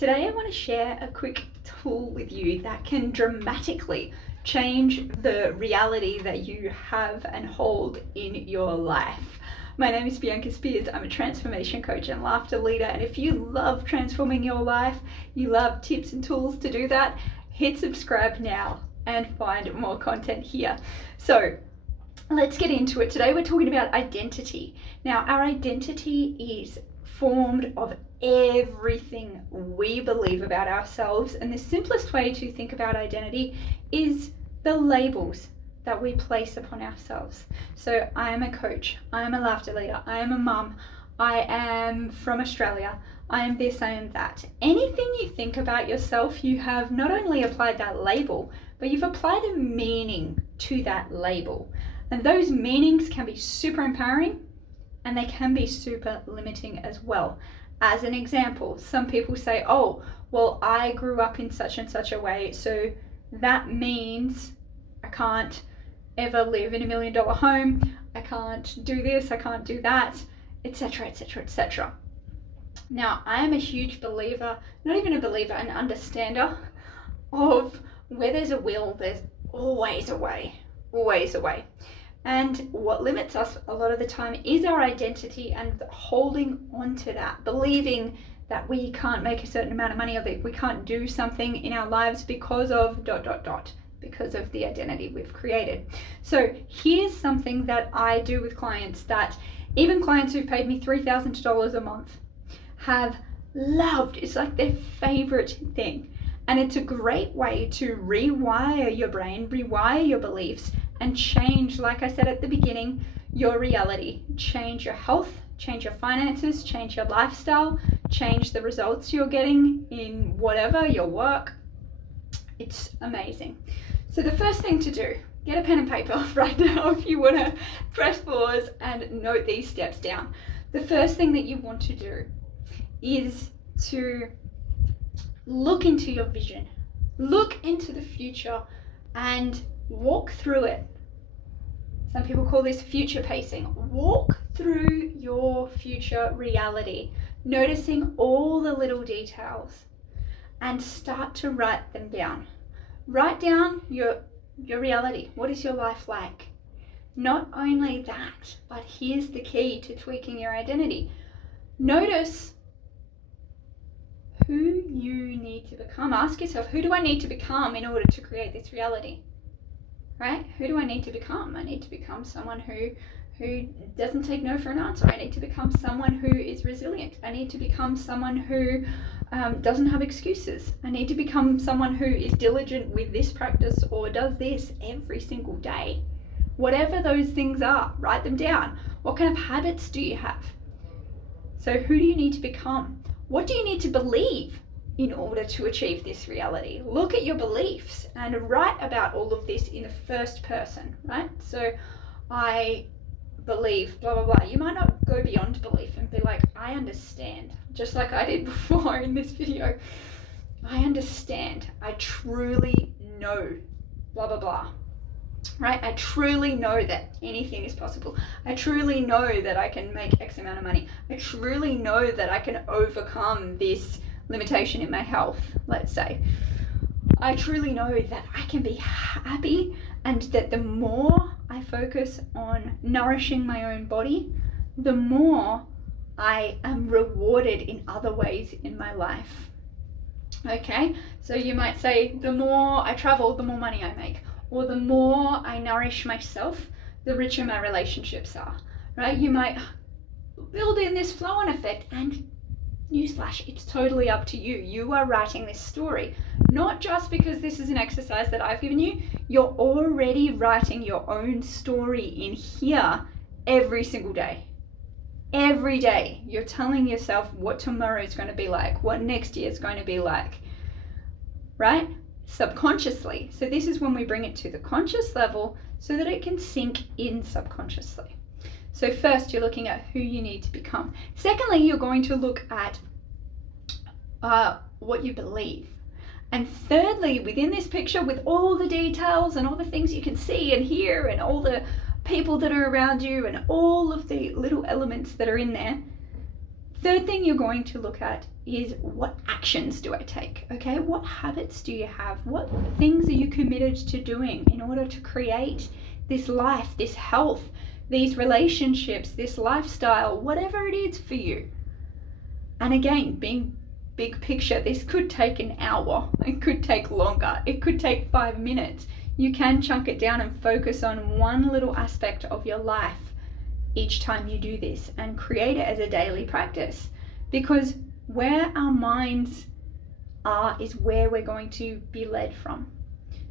Today I want to share a quick tool with you that can dramatically change the reality that you have and hold in your life. My name is Bianca Spears. I'm a transformation coach and laughter leader, and if you love transforming your life, you love tips and tools to do that, hit subscribe now and find more content here. So let's get into it. Today we're talking about identity. Now, our identity is formed of everything we believe about ourselves, and the simplest way to think about identity is the labels that we place upon ourselves. So I am a coach, I am a laughter leader, I am a mum, I am from Australia, I am this, I am that. Anything you think about yourself, you have not only applied that label, but you've applied a meaning to that label. And those meanings can be super empowering and they can be super limiting as well. As an example, some people say, oh, well, I grew up in such and such a way, so that means I can't ever live in $1 million home, I can't do this, I can't do that, etc., etc., etc. Now, I am a huge believer, not even a believer, an understander of where there's a will, there's always a way, always a way. And what limits us a lot of the time is our identity and holding on to that, believing that we can't make a certain amount of money or that we can't do something in our lives because of ... because of the identity we've created. So here's something that I do with clients that even clients who've paid me $3,000 a month have loved. It's like their favorite thing. And it's a great way to rewire your brain, rewire your beliefs, and change, like I said at the beginning, your reality. Change your health, change your finances, change your lifestyle, change the results you're getting in whatever, your work. It's amazing. So the first thing to do, get a pen and paper right now if you want to press pause and note these steps down. The first thing that you want to do is to look into your vision, look into the future and walk through it. Some people call this future pacing. Walk through your future reality, noticing all the little details, and start to write them down. Write down your reality. What is your life like? Not only that, but here's the key to tweaking your identity. Notice who you need to become. Ask yourself, who do I need to become in order to create this reality? Right? Who do I need to become? I need to become someone who doesn't take no for an answer. I need to become someone who is resilient. I need to become someone who doesn't have excuses. I need to become someone who is diligent with this practice or does this every single day. Whatever those things are, write them down. What kind of habits do you have? So who do you need to become? What do you need to believe in order to achieve this reality? Look at your beliefs and write about all of this in the first person, right? So I believe blah, blah, blah. You might not go beyond belief and be like, I understand, just like I did before in this video. I understand. I truly know blah, blah, blah. Right? I truly know that anything is possible. I truly know that I can make X amount of money. I truly know that I can overcome this limitation in my health, let's say. I truly know that I can be happy, and that the more I focus on nourishing my own body, the more I am rewarded in other ways in my life. Okay? So you might say, the more I travel, the more money I make. Or the more I nourish myself, the richer my relationships are, right? You might build in this flow-on effect, and newsflash, it's totally up to you. You are writing this story, not just because this is an exercise that I've given you. You're already writing your own story in here every single day. Every day, you're telling yourself what tomorrow is going to be like, what next year is going to be like, right? Subconsciously. So this is when we bring it to the conscious level so that it can sink in subconsciously. So first, you're looking at who you need to become. Secondly, you're going to look at what you believe. And thirdly, within this picture, with all the details and all the things you can see and hear and all the people that are around you and all of the little elements that are in there, Third thing you're going to look at is, what actions do I take? Okay, what habits do you have? What things are you committed to doing in order to create this life, this health, these relationships, this lifestyle, whatever it is for you? And again, being big picture, this could take an hour, it could take longer, it could take 5 minutes. You can chunk it down and focus on one little aspect of your life each time you do this, and create it as a daily practice, because where our minds are is where we're going to be led from.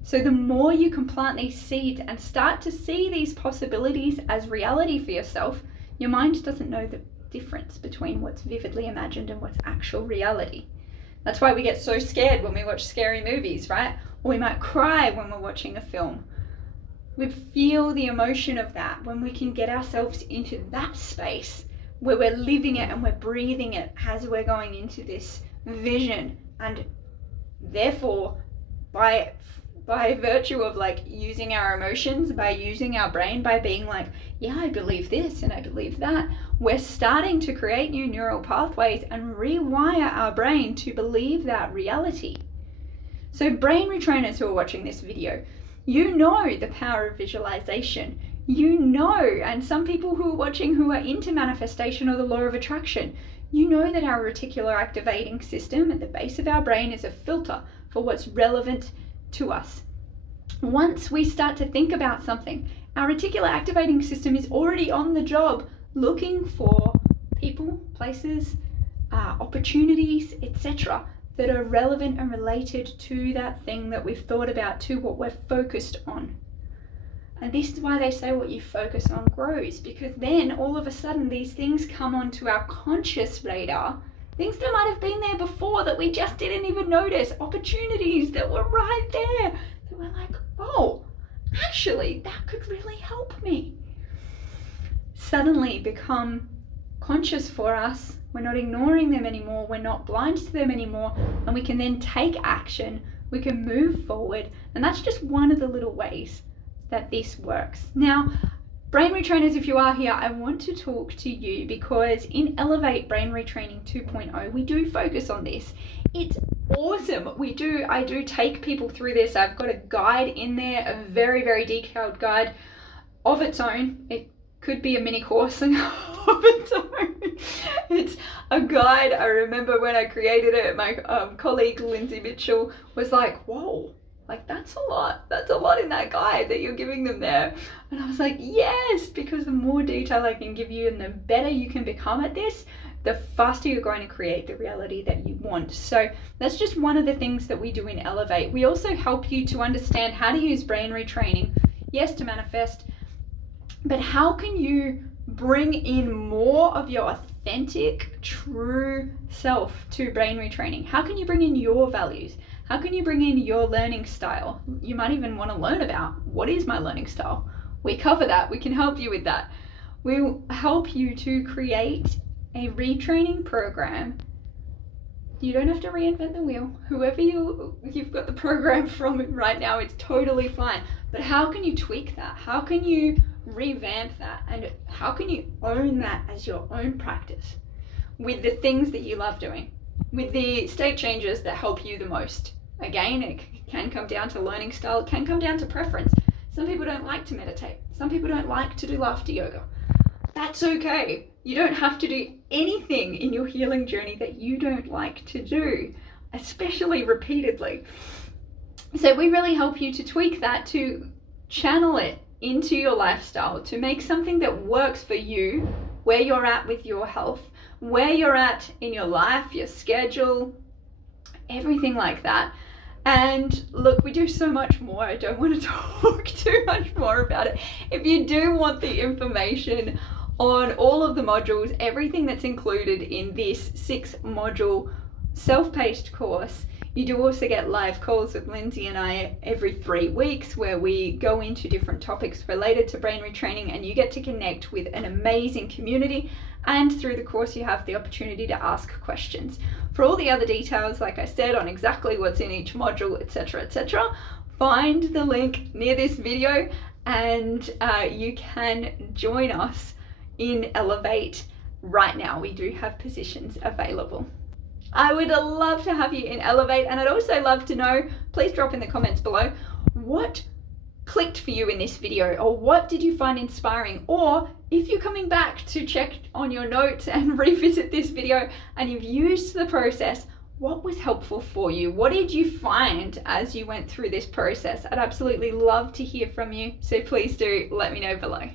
So the more you can plant these seeds and start to see these possibilities as reality for yourself, your mind doesn't know the difference between what's vividly imagined and what's actual reality. That's why we get so scared when we watch scary movies, right? Or we might cry when we're watching a film. We feel the emotion of that when we can get ourselves into that space where we're living it and we're breathing it as we're going into this vision. And therefore, by virtue of like using our emotions, by using our brain, by being like, yeah, I believe this and I believe that, we're starting to create new neural pathways and rewire our brain to believe that reality. So brain retrainers who are watching this video, you know the power of visualization. You know, and some people who are watching who are into manifestation or the law of attraction, you know that our reticular activating system at the base of our brain is a filter for what's relevant to us. Once we start to think about something, our reticular activating system is already on the job looking for people, places, opportunities, etc. that are relevant and related to that thing that we've thought about, to what we're focused on. And this is why they say what you focus on grows, because then all of a sudden these things come onto our conscious radar, things that might have been there before that we just didn't even notice, opportunities that were right there, that we're like, oh, actually that could really help me. Suddenly become conscious for us. We're not ignoring them anymore, we're not blind to them anymore, and we can then take action, we can move forward. And that's just one of the little ways that this works. Now, brain retrainers, if you are here, I want to talk to you because in Elevate Brain Retraining 2.0, we do focus on this. It's awesome. I do take people through this. I've got a guide in there, a very, very detailed guide of its own. It could be a mini course of its own. It's a guide. I remember when I created it, my colleague Lindsay Mitchell was like, whoa, like that's a lot in that guide that you're giving them there. And I was like, yes, because the more detail I can give you and the better you can become at this, the faster you're going to create the reality that you want. So that's just one of the things that we do in Elevate. We also help you to understand how to use brain retraining, yes, to manifest, but how can you bring in more of your authentic, true self to brain retraining? How can you bring in your values? How can you bring in your learning style? You might even want to learn about, what is my learning style? We cover that. We can help you with that. We'll help you to create a retraining program. You don't have to reinvent the wheel. Whoever you've got the program from right now, it's totally fine. But how can you tweak that? How can you revamp that? And how can you own that as your own practice with the things that you love doing, with the state changes that help you the most? Again, it can come down to learning style. It can come down to preference. Some people don't like to meditate. Some people don't like to do laughter yoga. That's okay. You don't have to do anything in your healing journey that you don't like to do, especially repeatedly. So we really help you to tweak that, to channel it into your lifestyle, to make something that works for you, where you're at with your health, where you're at in your life, your schedule, everything like that. And look, we do so much more. I don't want to talk too much more about it. If you do want the information on all of the modules, everything that's included in this 6-module self-paced course, you do also get live calls with Lindsay and I every 3 weeks where we go into different topics related to brain retraining, and you get to connect with an amazing community. And through the course, you have the opportunity to ask questions. For all the other details, like I said, on exactly what's in each module, etc., find the link near this video, and you can join us in Elevate right now we do have positions available. I would love to have you in Elevate, and I'd also love to know, please drop in the comments below, what clicked for you in this video, or what did you find inspiring, or if you're coming back to check on your notes and revisit this video and you've used the process, what was helpful for you? What did you find as you went through this process? I'd absolutely love to hear from you, so please do let me know below.